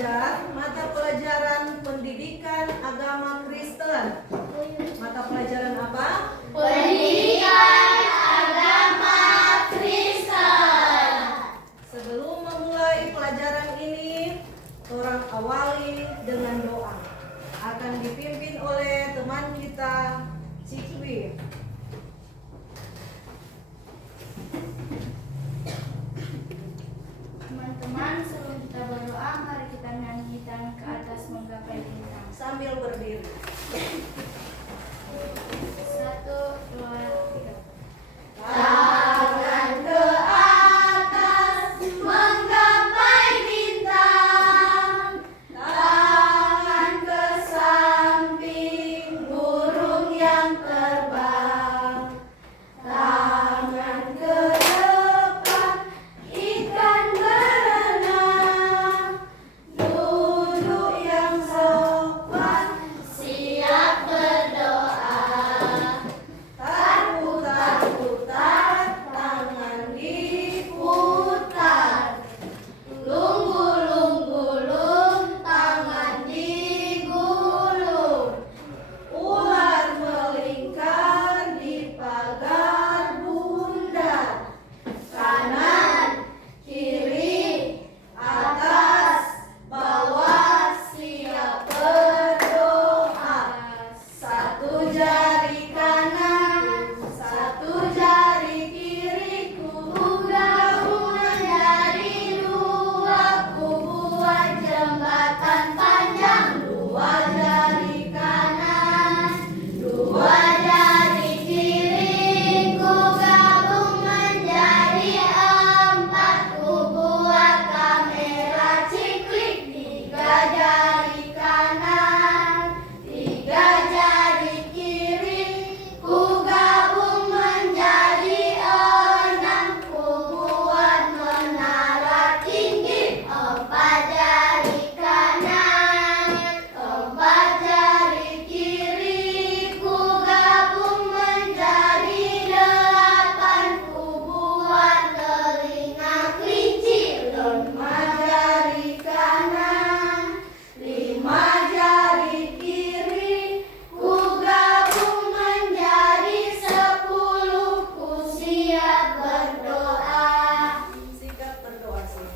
belajar mata pelajaran pendidikan agama Kristen. Mata pelajaran apa? Pendidikan agama Kristen. Sebelum memulai pelajaran ini, orang awali dengan doa. Akan dipimpin oleh teman kita, Cikwi. Teman-teman, sebelum kita berdoa, mari kita nyanyi tangan ke atas menggapai bintang. Sambil berdiri. 1, 2, 3. Tangan ke atas menggapai bintang, tangan ke samping burung yang terbang, tangan ke depan ikan berenang, duduk yang sopan siap berdoa. Putar-putar tangan diputar, gulung-gulung tangan digulung, ular melingkar di pagar bundar, kanan, kiri, atas, bawah siap berdoa. Satu jari kanan, satu jari kiri, kubu gabung menjadi dua, kubu buat jembatan panjang. Dua jari kanan, dua jari kiri, kubu gabung menjadi empat, kubu buat kamera ciklik. Tiga jari kanan, tiga jari kiri, ku gabung menjadi enam, ku buat menara tinggi. Empat jari kanan, empat jari kiri, ku gabung menjadi delapan, ku buat telinga kelinci. Lima jari kanan, lima jari kiri, ku gabung menjadi 10, ku siap berdoa. Siap berdoa sih.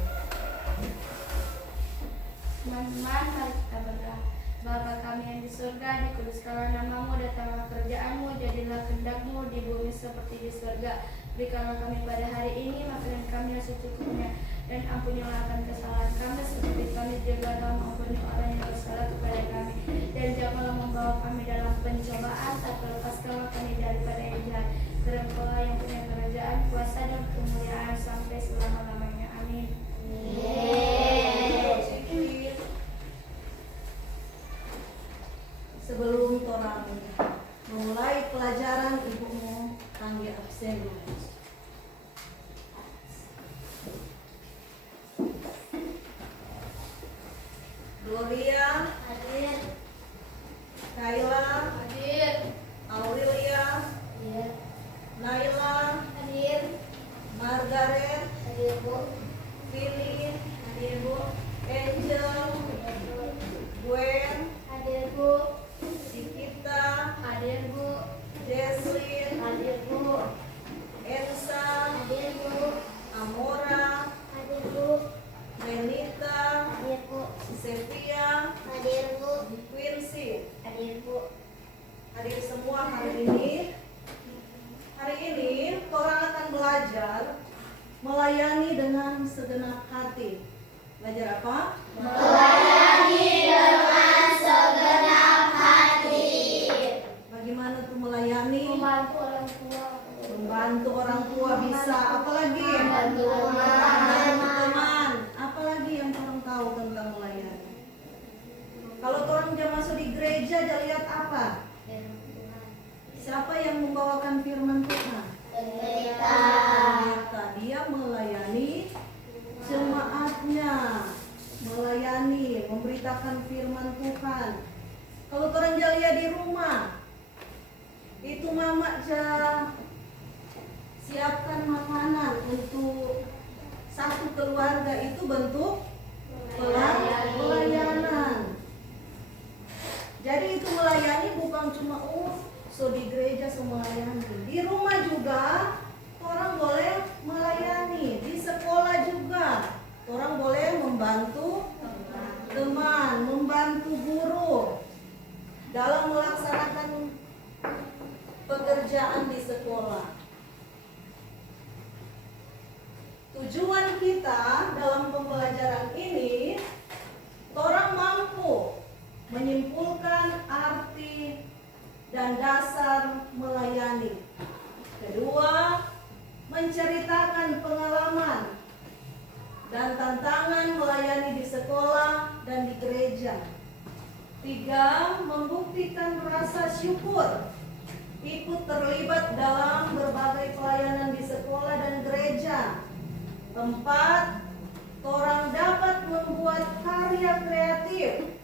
Teman-teman, mari kita berdoa. Bapa kami yang di surga, dikuduskanlah namamu, datanglah kerjaanmu, jadilah kehendakmu di bumi seperti di surga. Berikanlah kami pada hari ini makanan kami yang secukupnya, dan ampunilah akan kesalahan kami seperti kami juga telah mengampuni orang yang bersalah kepada kami. Dan janganlah membawa kami dalam pencobaan, tapi lepaskanlah kami daripada yang jahat. Karena Engkaulah yang punya kerajaan, kuasa dan kemuliaan sampai selama-lamanya. Amin. Sebelum orang memulai pelajaran, ibumu panggil absen dulu. Gloria, Hadir. Kayla, Hadir. Aurelia, Hadir. Naila, Hadir. Margaret, Hadir, Bu. Philip, Hadir, Bu. Angel, Gwen, Hadir, Bu. Sikita, Hadir, Bu. Jesslyn, Hadir, Bu. Elsa, Hadir, Bu. Amora, Hadir, Bu. Renita, Hadir, Bu. Sevia, Hadir, Bu. Quincy. Hadir, Bu. Hadir semua hari ini. Hari ini orang akan belajar melayani dengan segenap hati. Belajar apa? Melayani dengan segenap hati. Bagaimana tuh melayani? Membantu orang tua. Membantu orang tua bisa. Apalagi? Membantu teman. Apalagi yang orang tahu tentang melayani? Kalau orang jam masuk di gereja, dia lihat apa? Siapa yang membawakan firman Tuhan? Pendeta. Pendeta. Dia melayani jemaatnya, melayani, memberitakan firman Tuhan. Kalau orang jalia di rumah, itu mama siapkan makanan untuk satu keluarga, itu bentuk pelayanan. guru dalam melaksanakan pekerjaan di sekolah. Tujuan kita dalam pembelajaran ini, orang mampu menyimpulkan arti dan dasar melayani. Kedua, menceritakan pengalaman dan tantangan melayani di sekolah dan di gereja. Tiga, membuktikan rasa syukur ikut terlibat dalam berbagai pelayanan di sekolah dan gereja. Empat, orang dapat membuat karya kreatif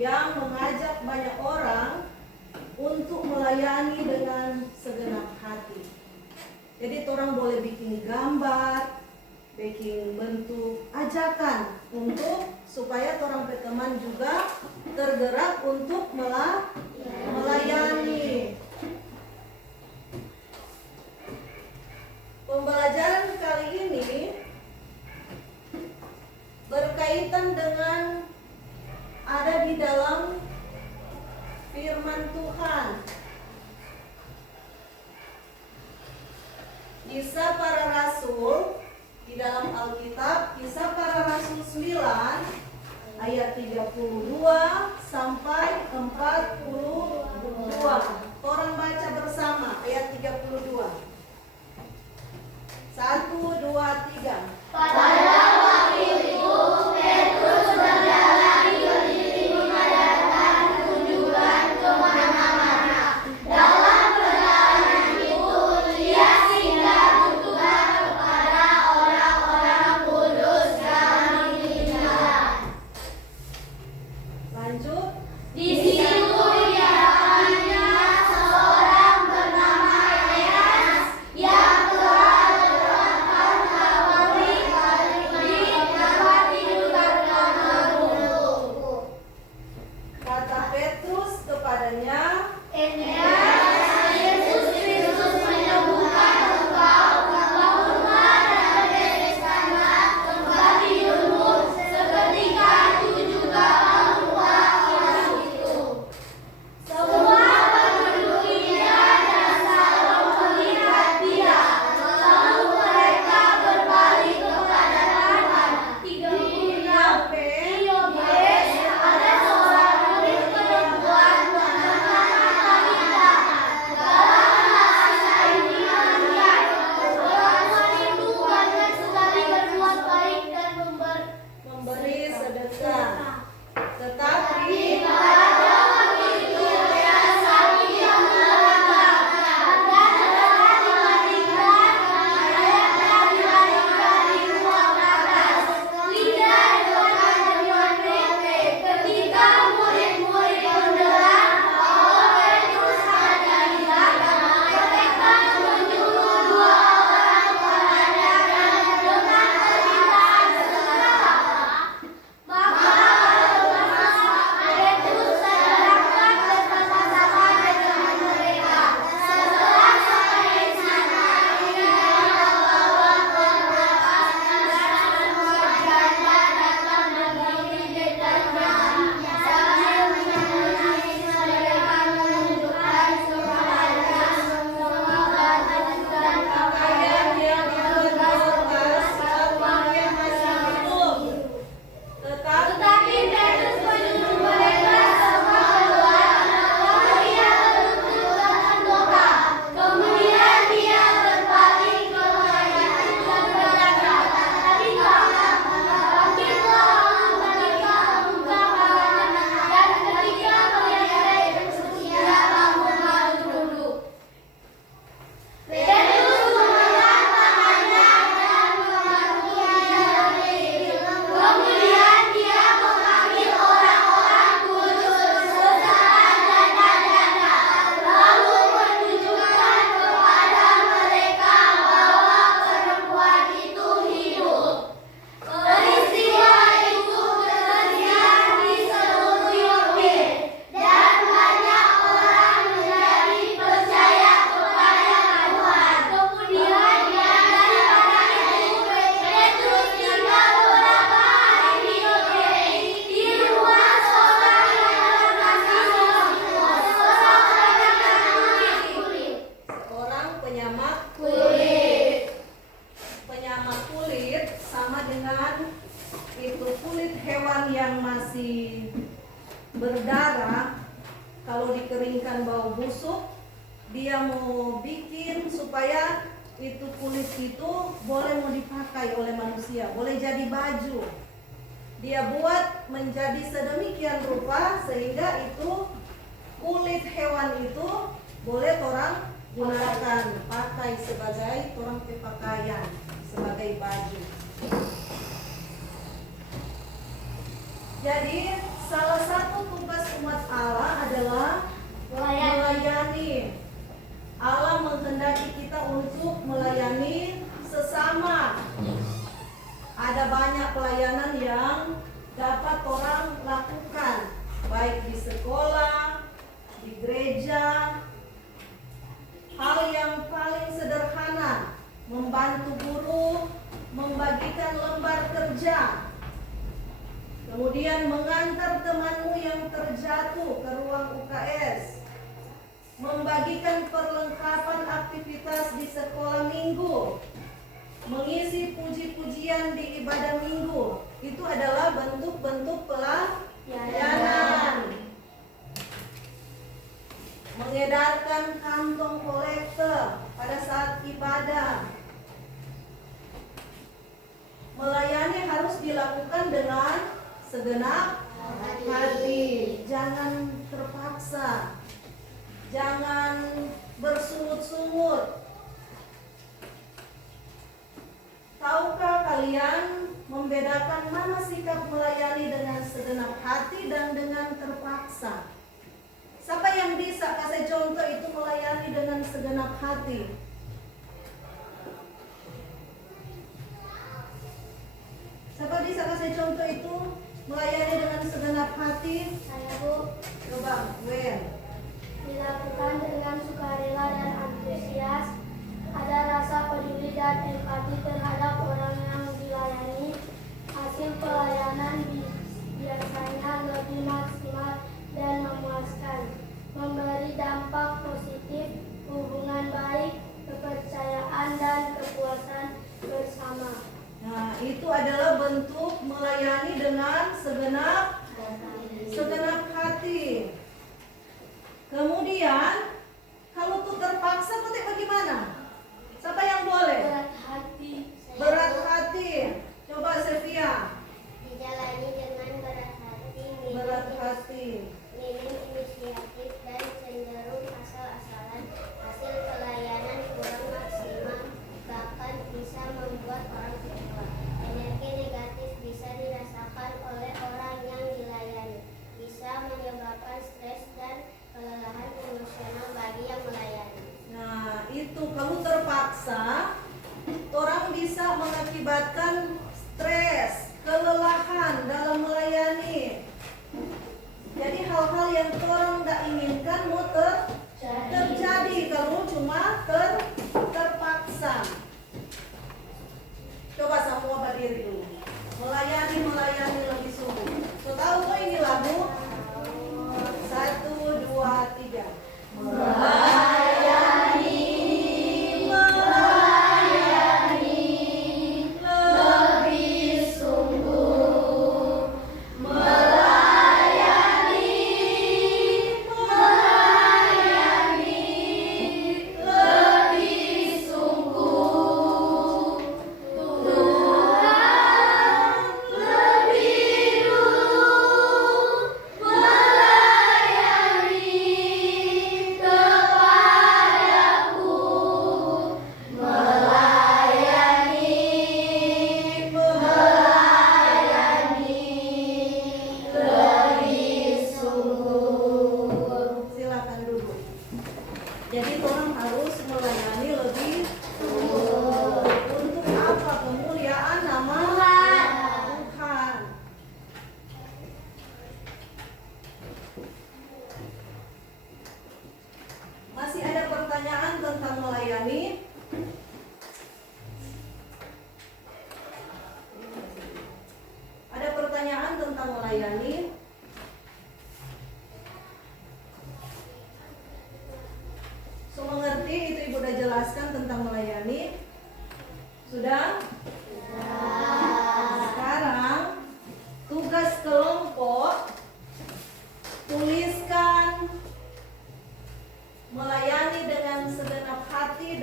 yang mengajak banyak orang untuk melayani dengan segenap hati. Jadi orang boleh bikin gambar, bikin bentuk ajakan untuk supaya orang teman juga tergerak untuk melayani. Pembelajaran kali ini berkaitan dengan ada di dalam firman Tuhan. Kisah para Rasul di dalam Alkitab, Kisah para Rasul 9 ayat 32 sampai 42. Orang baca bersama ayat 32. 1, 2, 3. Pada waktu itu Petrus berjalan keliling mengadakan kunjungan kemana-mana. Dalam perjalanan itu ia singgah bertugas kepada orang-orang kudus yang ditinggalkan. Lanjut. Di situ ia hanya seorang bernama Eneas yang telah terdapat di tempat tidur dahulu. Kata Petrus kepadanya, Eneas, Yesus Kristus menyembuhkan engkau, bangunlah dan bereskanlah tempat tidurmu. Seketika itu juga keluar orang itu. Semua penduduk Yudea dan Salem melihat dia. Lalu mereka berbalik kepada Tuhan. 36 Yohanes, ada seorang murid perempuan bernama Tabita. Dalam bahasa Yunani dia orang itu banyak sekali berbuat baik dan memberi sedekah. Tetapi pada waktu itu dia sakit yang melanda dan dapat dibandingkan dari ruang atas. Tidak dekat dengan murid. Ketika murid-murid mendengar bahwa Petrus ada di sana, mereka menyuruh dua orang kepadanya dengan permintaan segala. Maka hewan yang masih berdarah, kalau dikeringkan bau busuk, dia mau bikin supaya itu kulit itu boleh mau dipakai oleh manusia, boleh jadi baju. Dia buat menjadi sedemikian rupa sehingga itu kulit hewan itu boleh orang gunakan, pakai sebagai orang pakaian, sebagai baju. Jadi salah satu tugas umat Allah adalah melayani. Allah menghendaki kita untuk melayani sesama. Ada banyak pelayanan yang dapat orang lakukan, baik di sekolah, di gereja. Hal yang paling sederhana, membantu guru, membagikan lembar kerja, kemudian mengantar temanmu yang terjatuh ke ruang UKS, membagikan perlengkapan aktivitas di sekolah minggu, mengisi puji-pujian di ibadah minggu. Itu adalah bentuk-bentuk pelayanan. Mengedarkan kantong kolektor pada saat ibadah. Melayani harus dilakukan dengan segenap hati, jangan terpaksa, jangan bersungut-sungut. Tahukah kalian membedakan mana sikap melayani dengan segenap hati dan dengan terpaksa? Siapa yang bisa kasih contoh itu melayani dengan segenap hati? Siapa bisa kasih contoh itu melayani dengan segenap hati? Saya, Bu. Coba, Wen. Dilakukan dengan sukarela dan antusias, ada rasa peduli dan empati terhadap orang yang dilayani. Hasil pelayanan biasanya lebih maksimal dan memuaskan, memberi dampak positif, hubungan baik, kepercayaan dan kepuasan bersama. Nah, itu adalah bentuk melayani dengan segenap hati. Kemudian, kalau itu terpaksa, nanti bagaimana? Siapa yang boleh? Berat hati. Berat hati. Coba Sevia. Dijalani dengan berat hati, Berat hati. minim inisiatif dan cenderung asal-asalan. Hasil pelayanan kurang maksimal, bahkan bisa membuat orang kecewa. Energi negatif bisa dirasakan oleh orang yang dilayani, bisa menyebabkan stres dan kelelahan emosional bagi yang melayani. Nah, itu kalau terpaksa, orang bisa mengakibatkan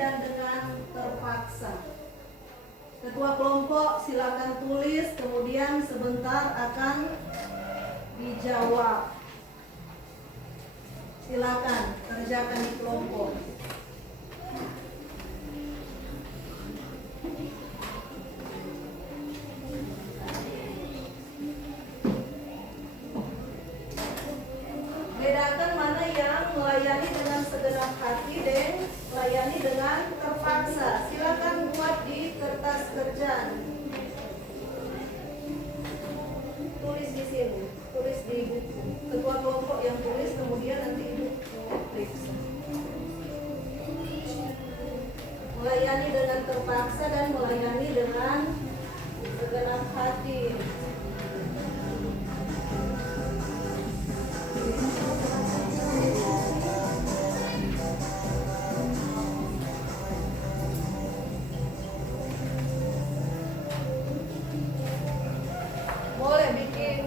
dan dengan terpaksa. Ketua kelompok silakan tulis, kemudian sebentar akan dijawab. Silakan kerjakan di kelompok. Bedakan mana yang melayani dengan segenap hati dan melayani dengan terpaksa. Silakan buat di kertas kerjaan. Tulis di sini, tulis di buku. Ketua kelompok yang tulis, kemudian nanti ibu periksa. Melayani dengan terpaksa dan melayani dengan segenap hati. Boleh bikin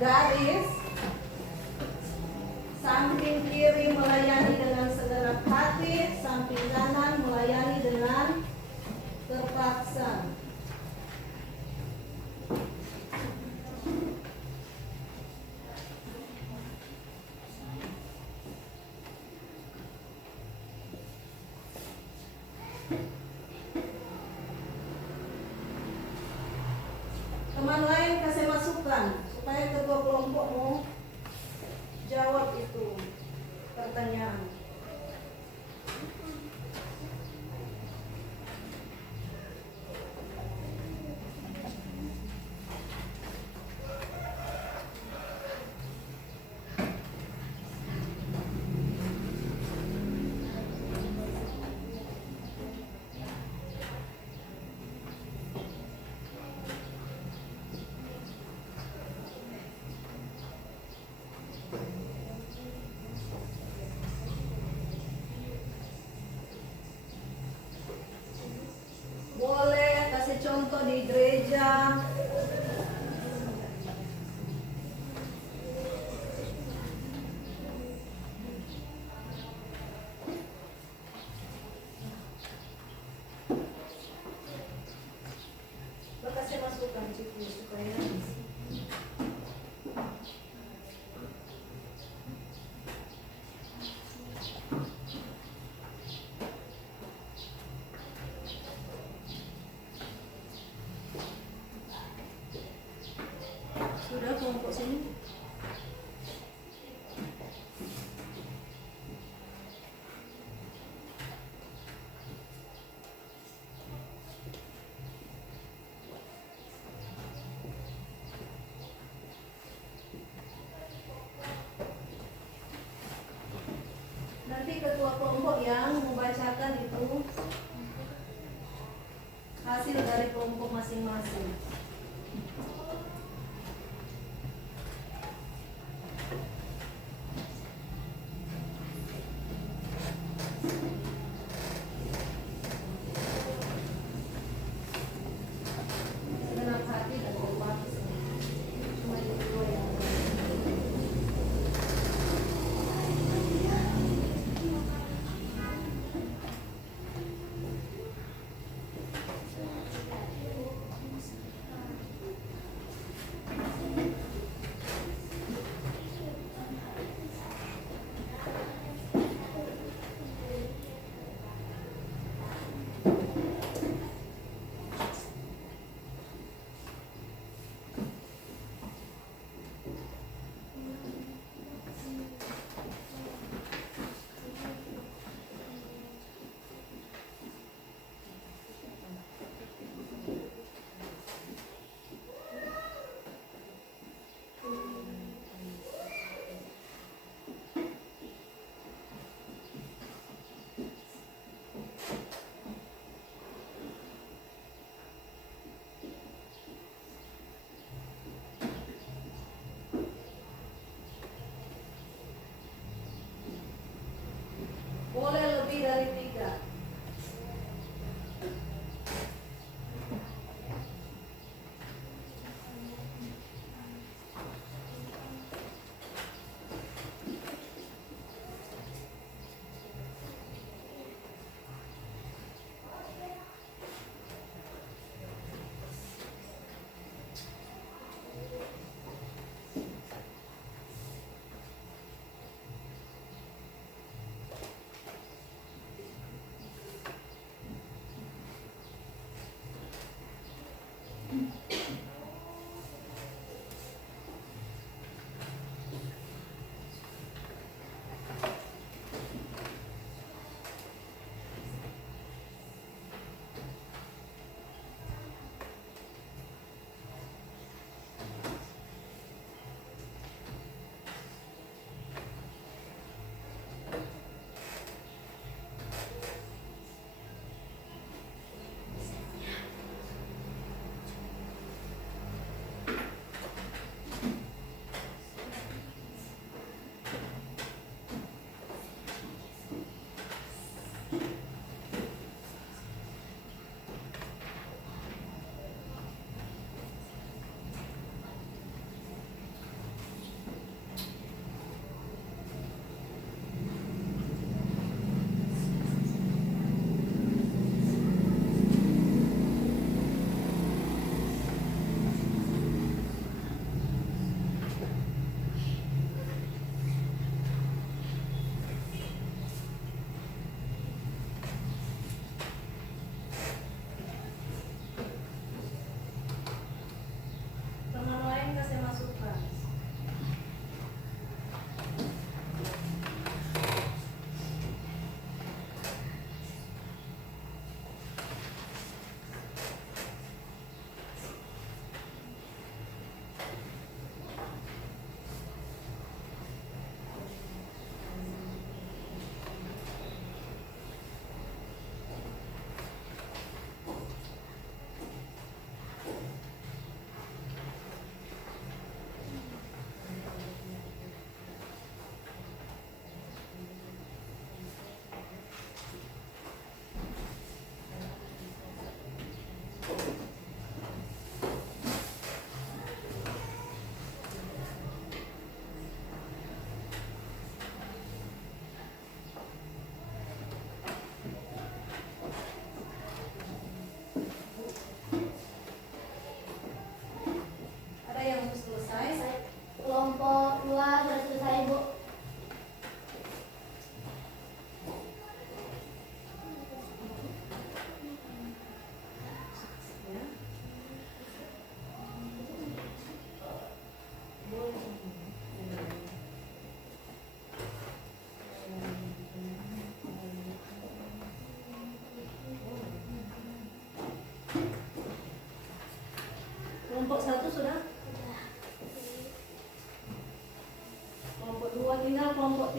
garis samping kiri melayani dengan segenap hati, samping kanan melayani dengan terpaksa. Teman lain kasih masukan supaya ketua kelompok mau jawab itu pertanyaan. Boleh kasih contoh di gereja. Kasih masukan Cici supaya sudah kelompok sini. Nanti ketua kelompok yang membacakan itu hasil dari kelompok masing-masing. Segenap hati dan terpaksa. Cuma itu dua yang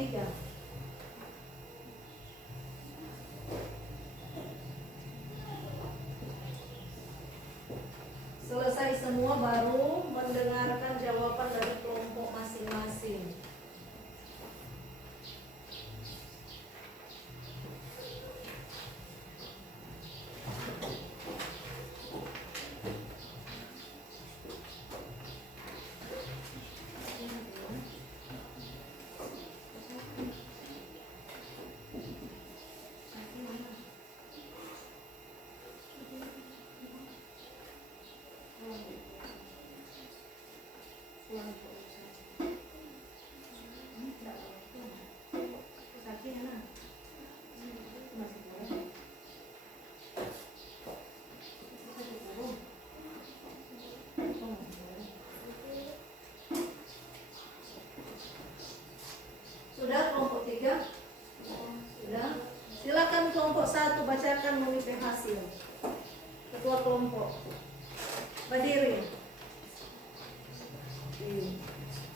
3. Selesai semua baru mendengarkan jawaban dari kelompok masing-masing. Sudah kelompok 3? Sudah. Silakan kelompok 1 bacakan memimpin hasil. Ketua kelompok. Berdiri.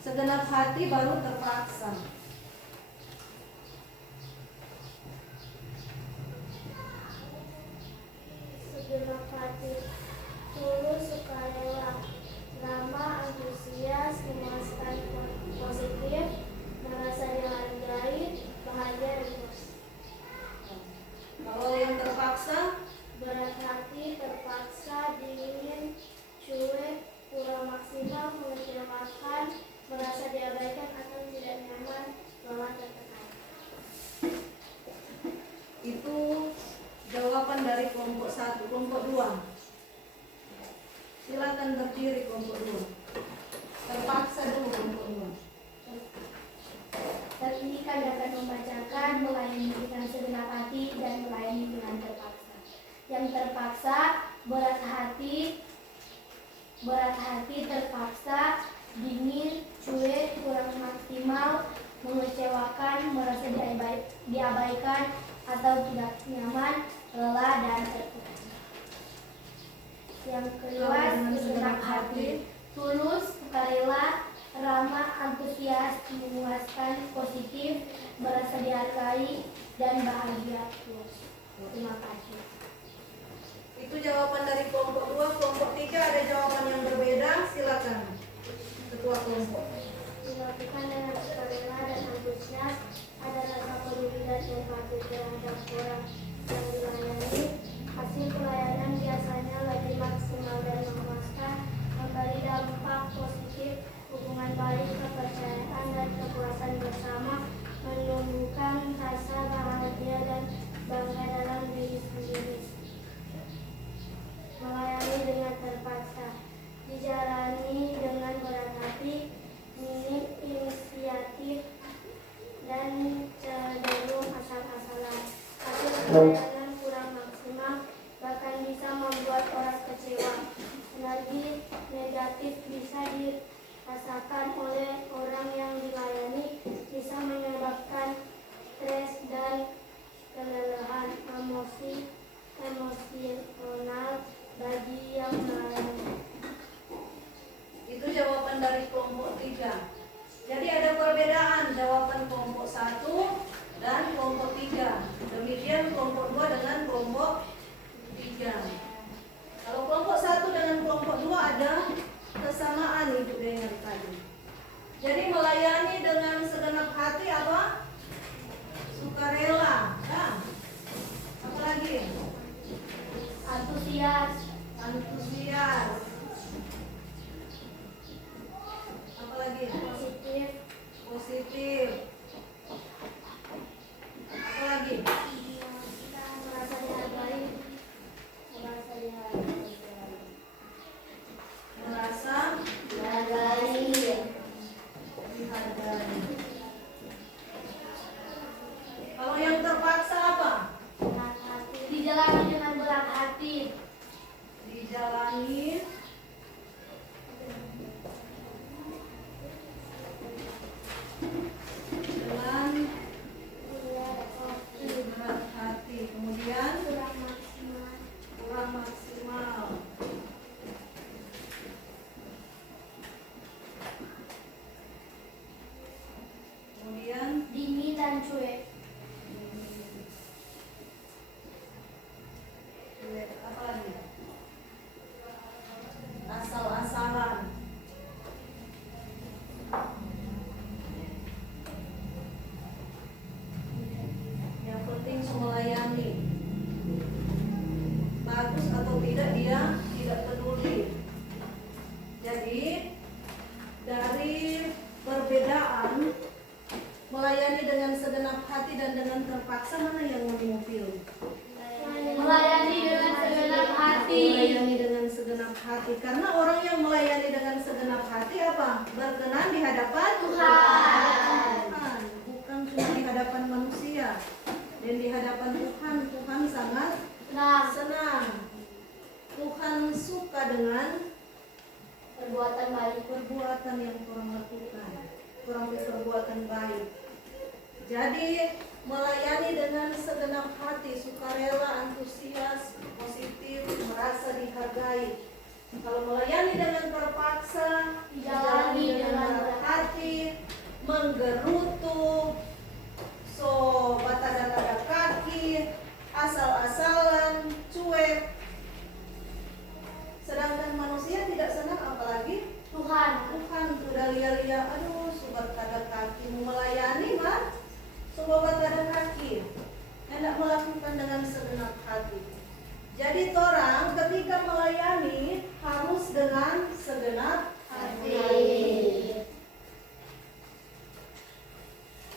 Segenap hati baru terpaksa. Segenap hati, tulus, sukarela, ramah, antusias, memuaskan, positif, merasa dihargai, bahagia, dan puas. Kalau yang terpaksa, Berat hati, terpaksa, dingin, cuek, kurang maksimal, mengecewakan, merasa diabaikan atau tidak nyaman, lelah, tertekan. itu jawaban dari kelompok 1. Kelompok 2. Silakan berdiri kelompok 2. Terpaksa dulu kelompok 2. Pendidikan dapat membacakan, melayani dengan segenap hati, dan melayani dengan terpaksa. Yang terpaksa, berat hati, terpaksa, dingin, cuek, kurang maksimal, mengecewakan, merasa diabaikan atau tidak nyaman, lelah, dan tertekan. Yang kedua, segenap hati, tulus, sukarela, ramah, antusias, memuaskan, positif, merasa dihargai, dan bahagia. Terima kasih. Itu jawaban dari kelompok 2. Kelompok 3 ada jawaban yang berbeda. Silakan ketua kelompok. Dilakukan dengan sukarela dan antusias, ada rasa peduli dan empati terhadap orang yang dilayani. Hasil pelayanan biasanya lebih maksimal dan memuaskan, memberi dampak positif, hubungan baik, kepercayaan, dan kepuasan bersama, menumbuhkan rasa bahagia dan bangga dalam diri sendiri. Melayani dengan terpaksa, dijalani dengan berat hati, minim inisiatif, dan cenderung asal-asalan. Hasil pelayanan kurang maksimal, bahkan bisa membuat orang kecewa. Energi negatif bisa dirasakan oleh orang yang dilayani, bisa menyebabkan stres dan kelelahan emosional bagi yang melayani. Itu jawaban dari kelompok 3. Jadi ada perbedaan jawaban kelompok 1 dan kelompok 3. Demikian kelompok 2 dengan kelompok 3. Kalau kelompok 1 dengan kelompok 2 ada kesamaan Ibu dengar tadi. Jadi melayani dengan segenap hati apa? Sukarela. Nah, apa lagi? Antusias, apa lagi? Positif. Apa lagi? Merasa dihargai, Merasa dihargai, dihargai. Kalau yang terpaksa apa? dijalani dengan berat hati, Dijalani melayani dengan segenap hati dan dengan terpaksa, mana yang mau pilih? Melayani dengan segenap hati. Melayani dengan segenap hati. Karena orang yang melayani dengan segenap hati apa? Berkenan di hadapan Tuhan. Bukan cuma di hadapan manusia. Dan di hadapan Tuhan, Tuhan sangat senang. Tuhan suka dengan Perbuatan baik. perbuatan yang orang lakukan. Orang berperbuatan baik. Jadi melayani dengan segenap hati, sukarela, antusias, positif, merasa dihargai. Kalau melayani dengan terpaksa, Jalani dengan berat hati, menggerutu, so batada-tada kaki, asal-asalan, cuek. Sedangkan manusia tidak senang, apalagi Tuhan. Tuhan sudah lia-lia, aduh, subat tada kaki, melayani mah, subat tada kaki, hendak melakukan dengan segenap hati. Jadi orang ketika melayani harus dengan segenap hati.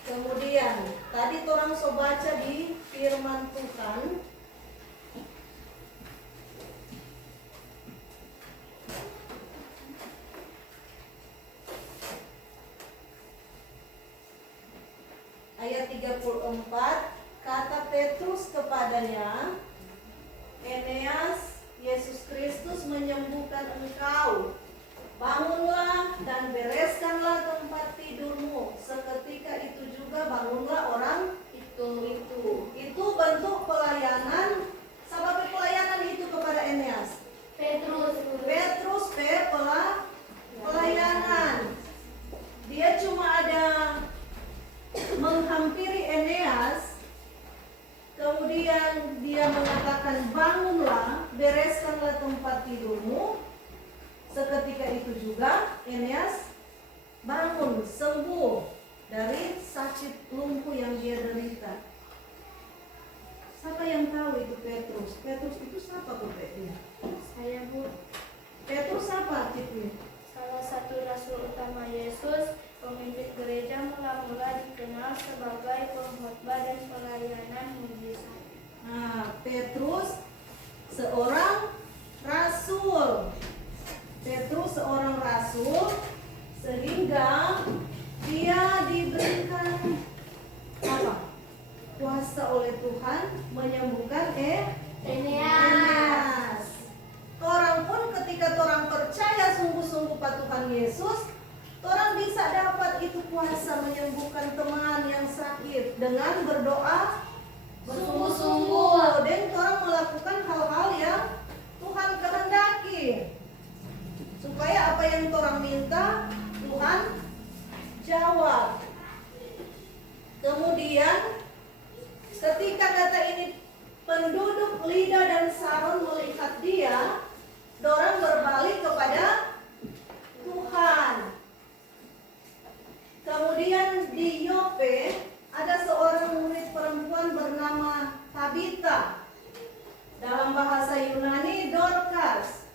Kemudian tadi orang so baca di firman Tuhan. Ayat 34, kata Petrus kepadanya, Eneas, Yesus Kristus menyembuhkan engkau. Bangunlah dan bereskanlah tempat tidurmu. Seketika itu juga bangunlah orang itu. Itu bentuk pelayanan. Siapa pelayanan itu kepada Eneas? Petrus pelayanan. Dia cuma ada menghampiri Eneas, kemudian dia mengatakan, bangunlah, bereskanlah tempat tidurmu. Seketika itu juga Eneas bangun, sembuh dari sakit lumpuh yang dia derita. Siapa yang tahu itu Petrus? Petrus itu siapa dia? Saya, Bu. Petrus siapa itu? Salah satu rasul utama Yesus, pemimpin gereja mula-mula dikenal sebagai pengkhotbah dan pelayanan mujizat. Nah, Petrus seorang rasul. Petrus seorang rasul sehingga dia diberikan apa? Kuasa oleh Tuhan menyembuhkan Eneas. Orang pun ketika orang percaya sungguh-sungguh pada Tuhan Yesus, orang bisa dapat itu kuasa menyembuhkan teman yang sakit dengan berdoa bersungguh-sungguh. Dan orang melakukan hal-hal yang Tuhan kehendaki. Supaya apa yang orang minta, Tuhan jawab. Kemudian ketika kata ini penduduk Lida dan Saron melihat dia, dorang berbalik kepada Tuhan. Kemudian di Yope ada seorang murid perempuan bernama Tabita. Dalam bahasa Yunani Dorcas.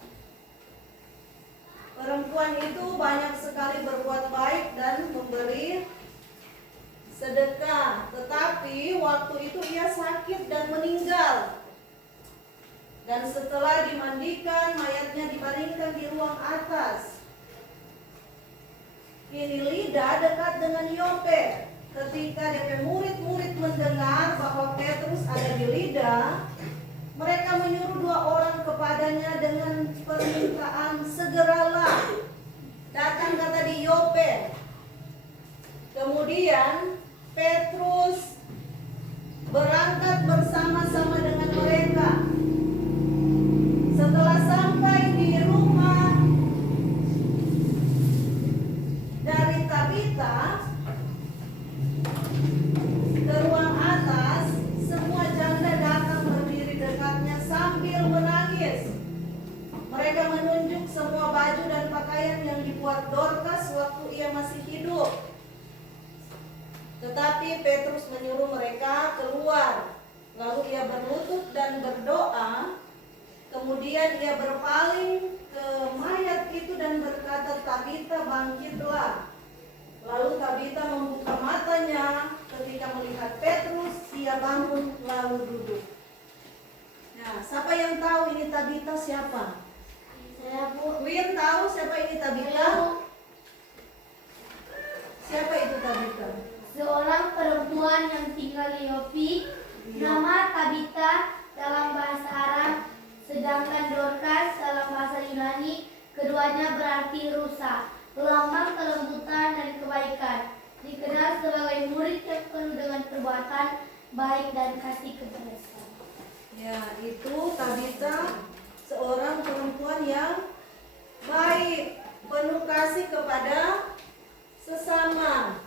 Perempuan itu banyak sekali berbuat baik dan memberi sedekah. Tetapi waktu itu ia sakit dan meninggal. Dan setelah dimandikan, mayatnya dibaringkan di ruang atas. Kini Lida dekat dengan Yope. Ketika DP murid-murid mendengar bahwa Petrus ada di Lida, mereka menyuruh 2 orang kepadanya dengan permintaan, segeralah datang kata di Yope. Kemudian Petrus berangkat bersama-sama dengan mereka. Setelah sampai di rumah dari Tabita ke ruang atas, semua janda datang berdiri dekatnya sambil menangis. Mereka menunjuk semua baju dan pakaian yang dibuat Dorcas waktu ia masih hidup. Tetapi Petrus menyuruh mereka keluar. Lalu ia berlutut dan berdoa. Kemudian ia berpaling ke mayat itu dan berkata, Tabita, bangkitlah. Lalu Tabita membuka matanya. Dia bangun lalu duduk. Nah, siapa yang tahu ini Tabita siapa? Saya, Bu. Win tahu siapa ini Tabita? Siapa itu Tabita? Seorang perempuan yang tinggal di Yopi, nama Tabita dalam bahasa Arab, sedangkan Dorcas dalam bahasa Yunani, keduanya berarti rusa, lambang kelembutan dan kebaikan. Dikenal sebagai murid yang penuh dengan perbuatan baik dan kasih kepada sesama. Ya, itu Tabita, seorang perempuan yang baik, penuh kasih kepada sesama.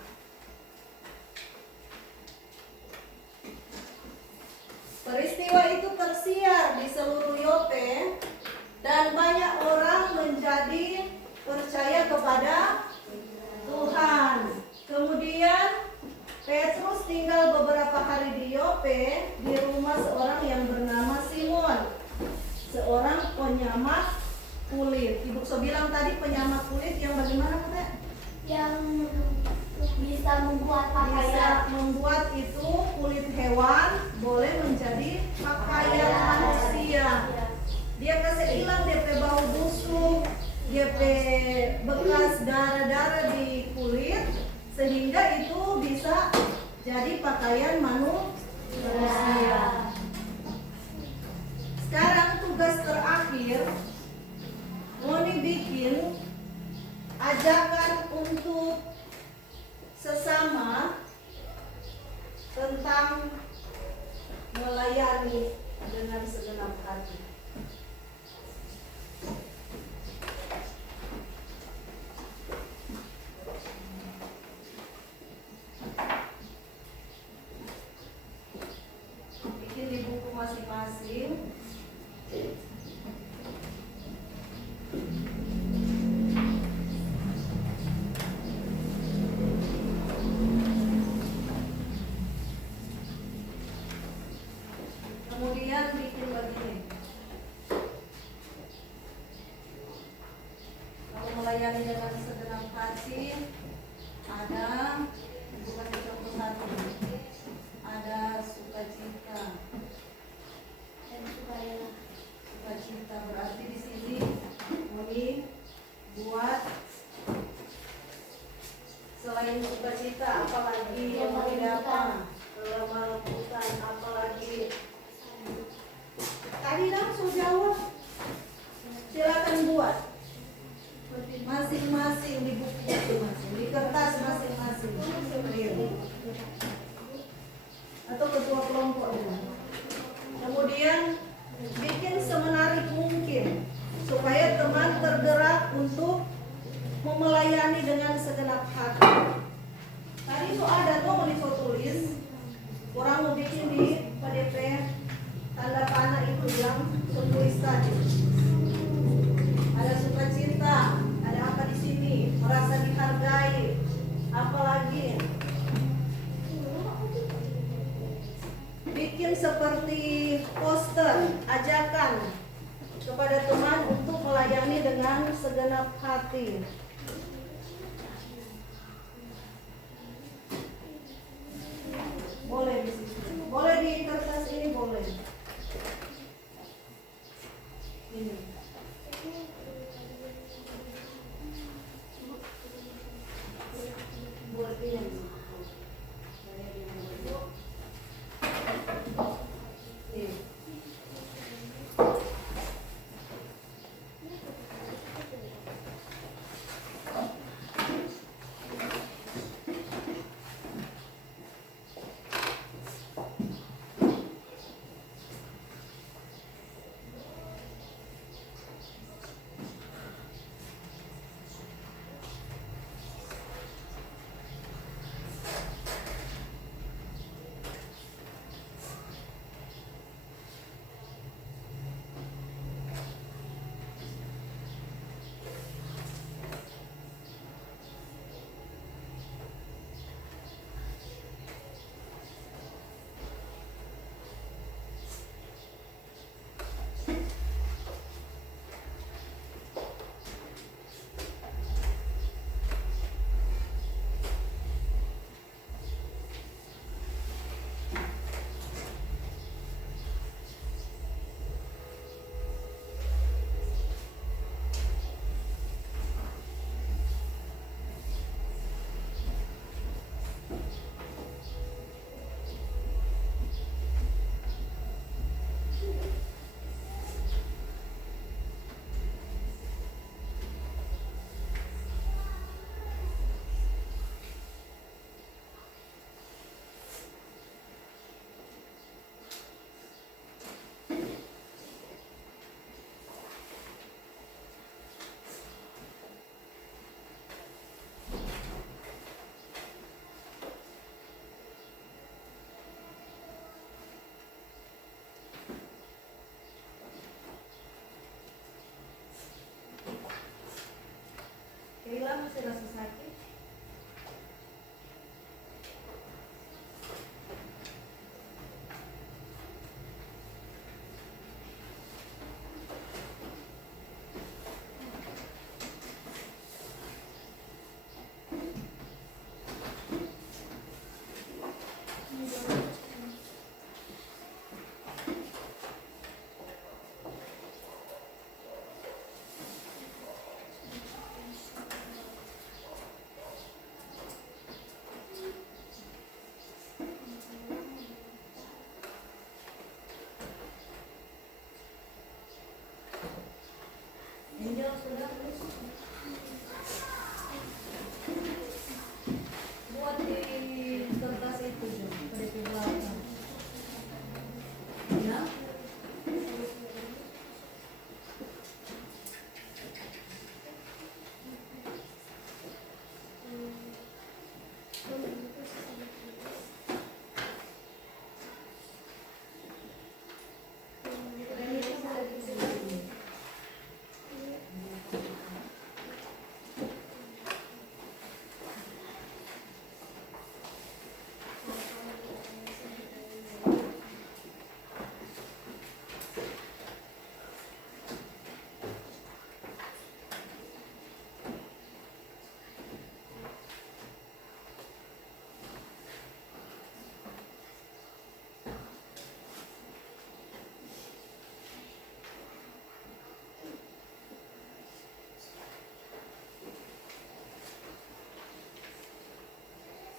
Peristiwa itu tersiar di seluruh Yope dan banyak orang menjadi percaya kepada Tuhan. Kemudian Petrus tinggal beberapa hari di Yope di rumah seorang yang bernama Simon, seorang penyamak kulit. Ibu so bilang tadi penyamak kulit yang bagaimana Bu Teh? Yang bisa membuat Bisa pakaian. membuat itu kulit hewan boleh menjadi pakaian manusia. Dia kasih hilang DP bau busuk, DP bekas darah-darah di kulit, sehingga itu bisa jadi pakaian manusia. Sekarang tugas terakhir, Moni bikin ajakan untuk sesama tentang melayani dengan segenap hati. Bikin di buku masing-masing. Kemudian bikin begini. Kalau melayani dengan segenap hati, ada bukan contoh satu, ada sukacita. Sukacita berarti di sini Moni buat selain sukacita apalagi yang Moni dapat, kelembutan apalagi. Tadi langsung jawab. Silakan buat masing-masing di buku masing-masing, di kertas masing-masing. Atau ketua kelompok. Kemudian bikin semenarik mungkin supaya teman tergerak untuk melayani dengan segenap hati. Tadi itu ada tuh mau tulis. Orang mau bikin di PDP tanda panah itu yang tertulis tadi. Ada sukacita, ada apa di sini? Merasa dihargai, apalagi bikin seperti poster ajakan kepada teman untuk melayani dengan segenap hati. Boleh di sini, boleh di kertas ini boleh. Ini. Buat ini.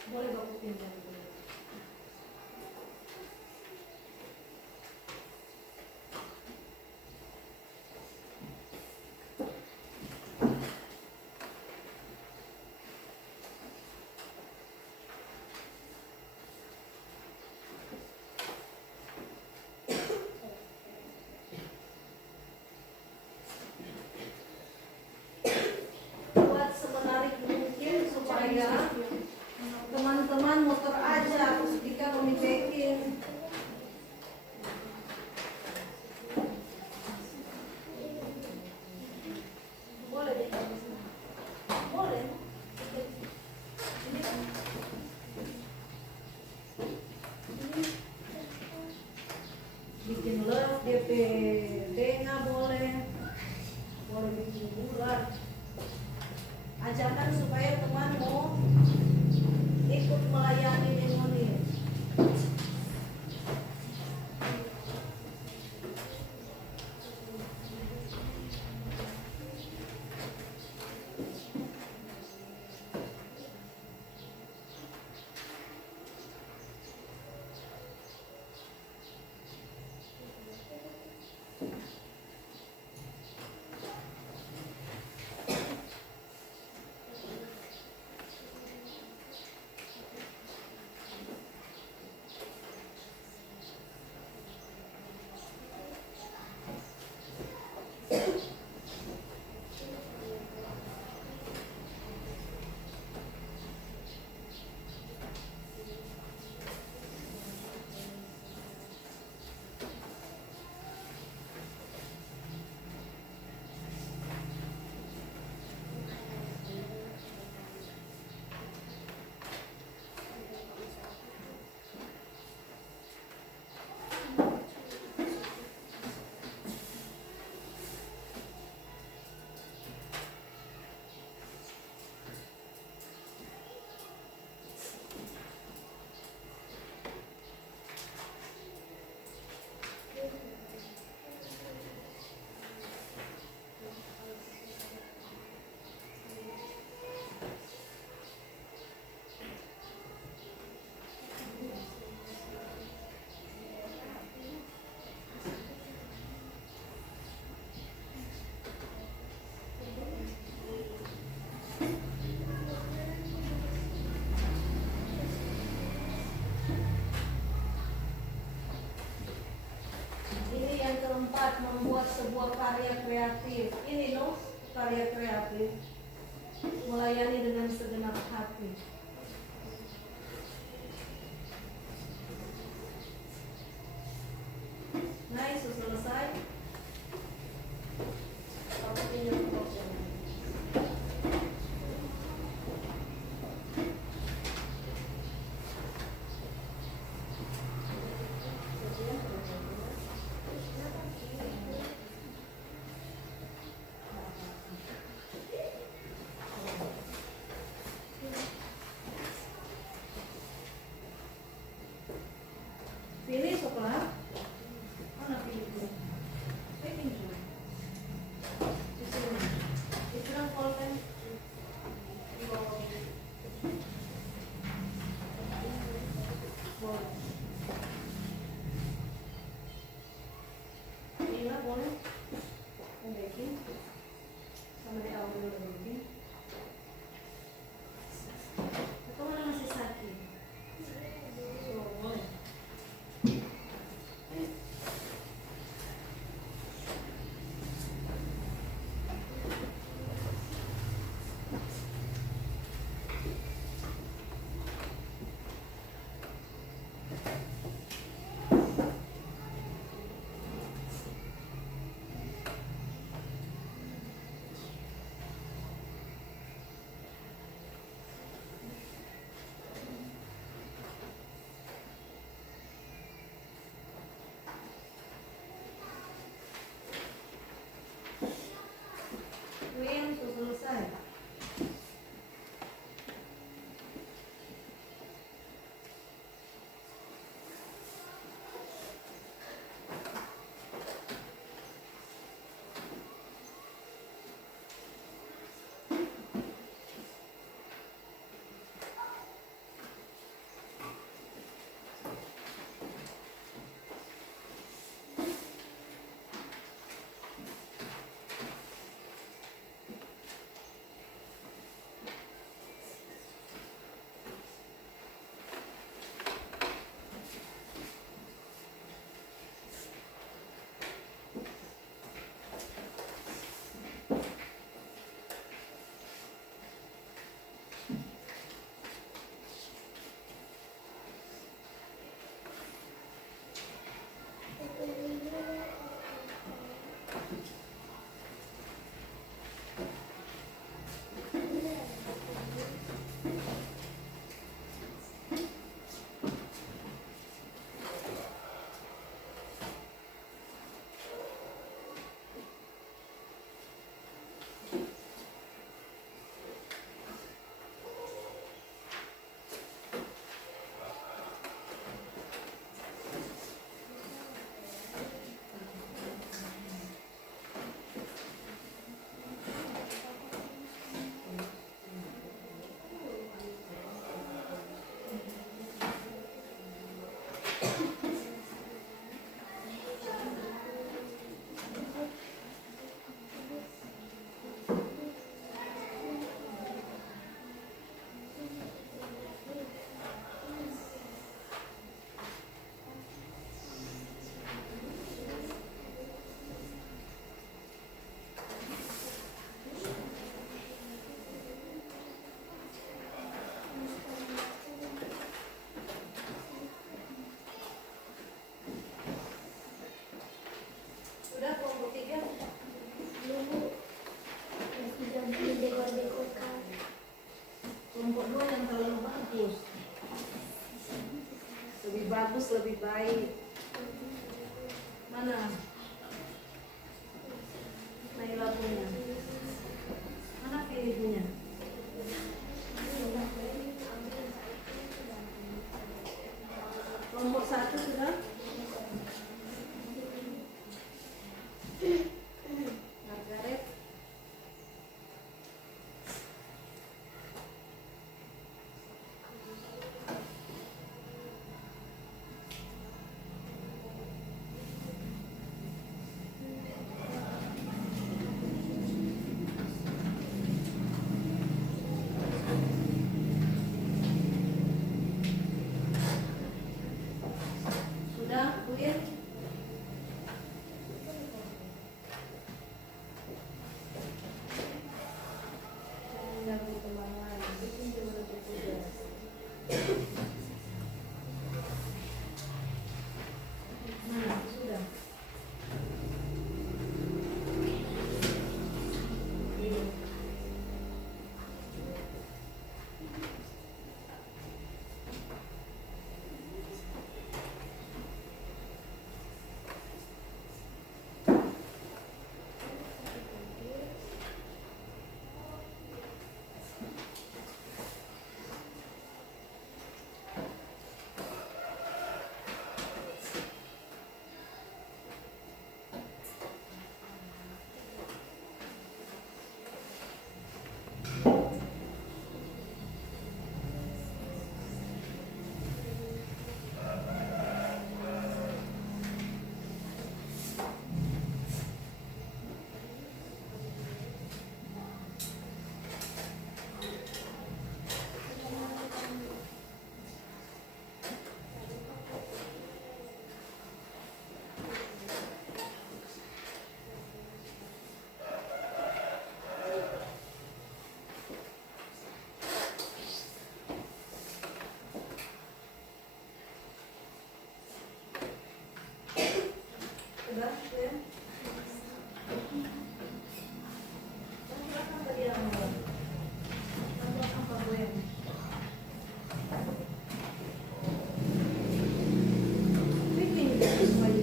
Boleh baku pinjam dulu. Buat semenarik mungkin supaya teman-teman motor aja, terus ketika pemikirin. Boleh deh. Boleh. Bikin love DP tenga boleh. Boleh bikin bulat. Ajakan supaya teman mau ikut melayani demoni. Ini yang keempat, membuat sebuah karya kreatif. Ini loh karya kreatif. Melayani dengan segenap hati. Nice, sudah selesai. Aku pinjam kopi. kedua yang terlalu bagus. Lebih bagus, lebih baik. Mana? Naila punya. Mana pilih punya? Kelompok 1 sudah? Margaret. Sudah, Buin? Ganggu teman lain, bikin juga bertugas. Sudah. Sudah, ya. Silakan tadi yang mau. Silakan Pak Buin. Bikin juga supaya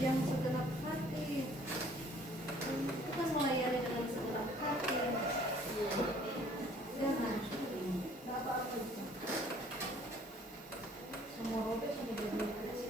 yang segenap hati. Itu kan melayani dengan segenap hati. Jangan. Tidak apa-apa juga. Semua robek sudah jadi kecil.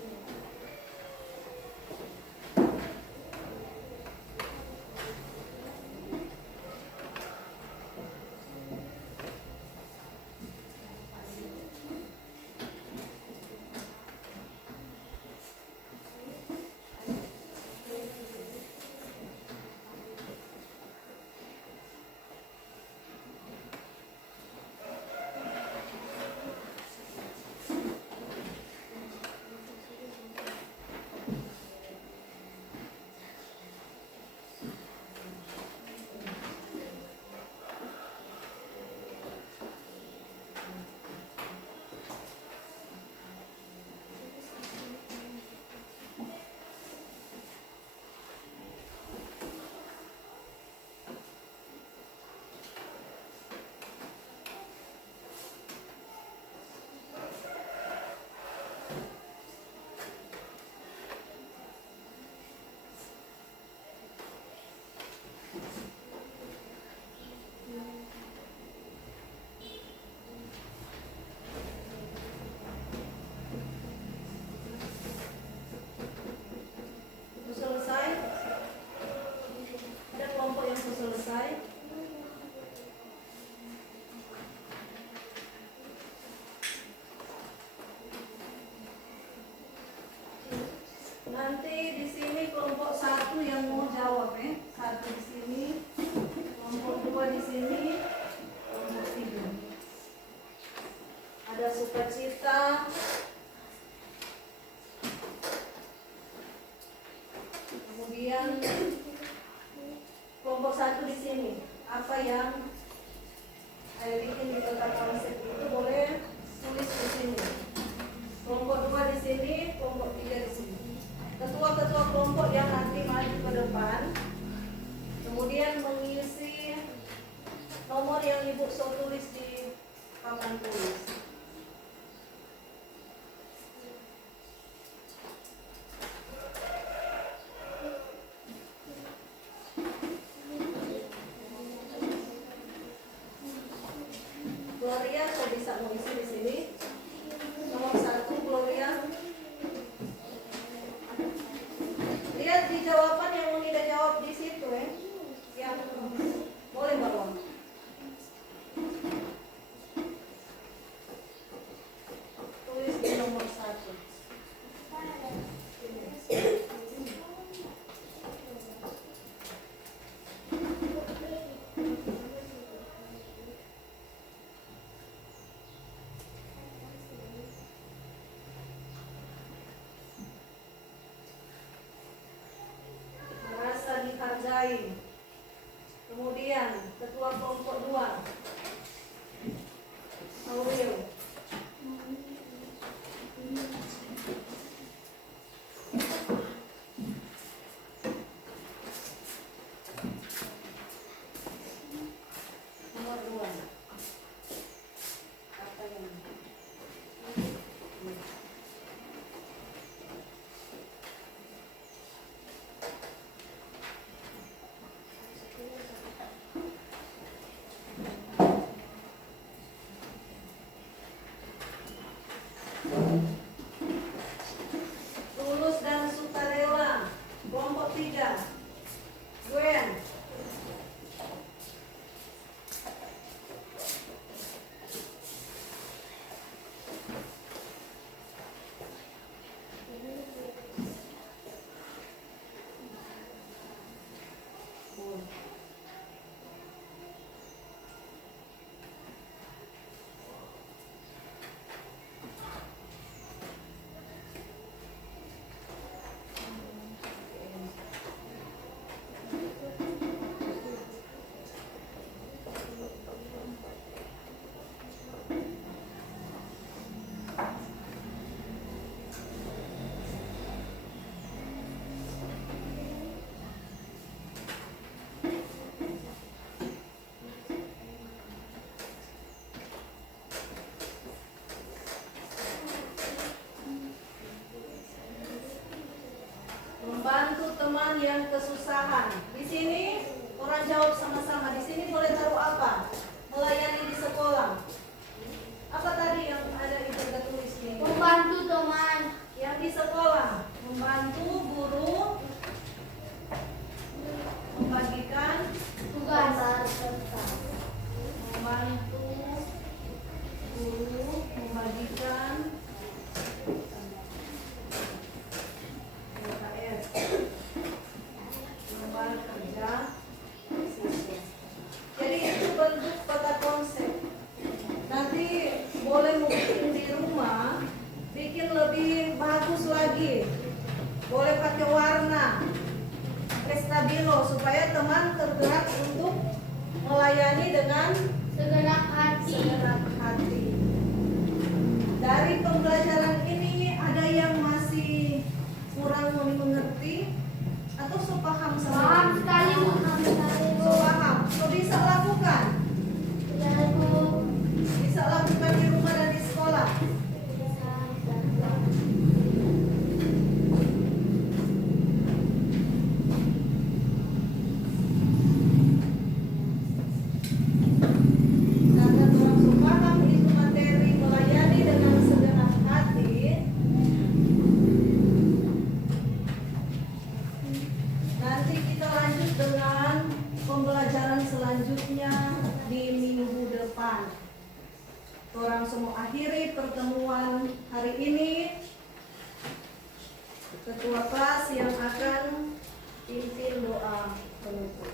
Nanti di sini kelompok 1 yang mau jawab ya. 1 di sini, kelompok 2 di sini, kelompok 3. Ada sukacita. Kemudian kelompok 1 di sini. Apa yang saya bikin di kotak konsep itu boleh tulis di sini. Kelompok 2 di sini, kelompok 3 di sini. Ketua-ketua kelompok yang nanti maju ke depan, kemudian mengisi nomor yang Ibu so tulis papan tulis. Gloria, kau bisa mengisi di sini. Nomor 1, Gloria. Lihat di jawaban yang Unida jawab di situ, yang boleh bawa. Tulis di nomor 1. Merasa dihargai. Kemudian ketua kelompok 2, Aurel. Nomor 2. Apa yang tulus dan sukarela. Kelompok 3, Gwen. Membantu teman yang kesusahan. Di sini orang jawab sama-sama. Di sini boleh taruh apa? Melayani di sekolah. Apa tadi yang ada itu kita tulis ini? Membantu teman. Yang di sekolah, membantu guru membagikan Tugas. membantu guru membagikan LKS, lembar kerja siswa. Jadi itu bentuk peta konsep. Nanti boleh mungkin di rumah bikin lebih bagus lagi. Boleh pakai warna, pakai stabilo supaya teman tergerak untuk melayani dengan Segenap hati. segenap hati. Dari pembelajaran ini ada yang masih kurang mengerti atau so paham Paham sama? sekali, Bu. So paham, so bisa lakukan, Ya, Bu. bisa lakukan di rumah dan di sekolah. Karena orang so paham itu materi melayani dengan segenap hati. Nanti kita lanjut dengan pembelajaran selanjutnya di minggu depan. Orang semua akhiri pertemuan hari ini. Ketua kelas yang akan pimpin doa penutup.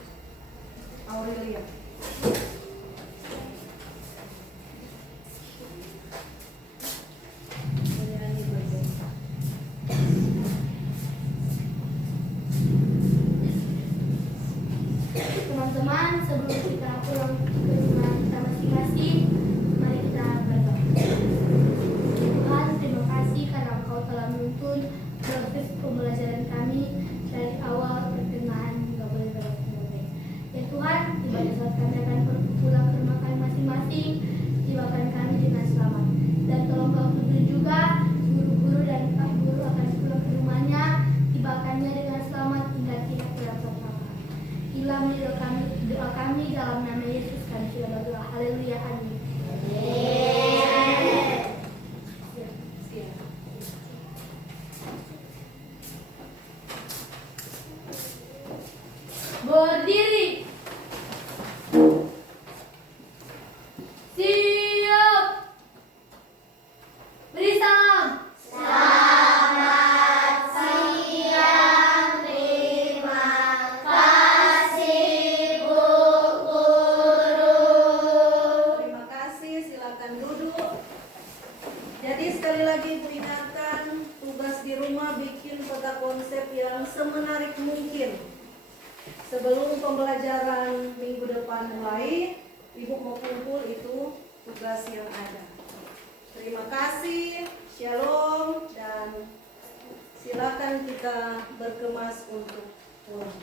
Aurelia. Menyanyi berbeda. Teman-teman, sebelum kita pulang ke rumah kita masing-masing, mari kita berdoa. Tuhan, terima kasih karena Engkau telah menuntun proses pembelajaran kami dari awal pertengahan hingga boleh berakhir. Ya Tuhan, tiba saat kami akan pulang ke rumah kami masing-masing, jiwakan kami kami, dalam nama Yesus kami sudah berdoa. Haleluya, amin. Berdiri. Siap. Beri salam. Selamat siang, terima kasih Bu Guru. Terima kasih, silakan duduk. Jadi sekali lagi Ibu ingatkan, tugas di rumah bikin peta konsep yang semenarik mungkin. Sebelum pembelajaran minggu depan mulai, Ibu mau kumpul itu tugas yang ada. Terima kasih, shalom, dan silakan kita berkemas untuk pulang.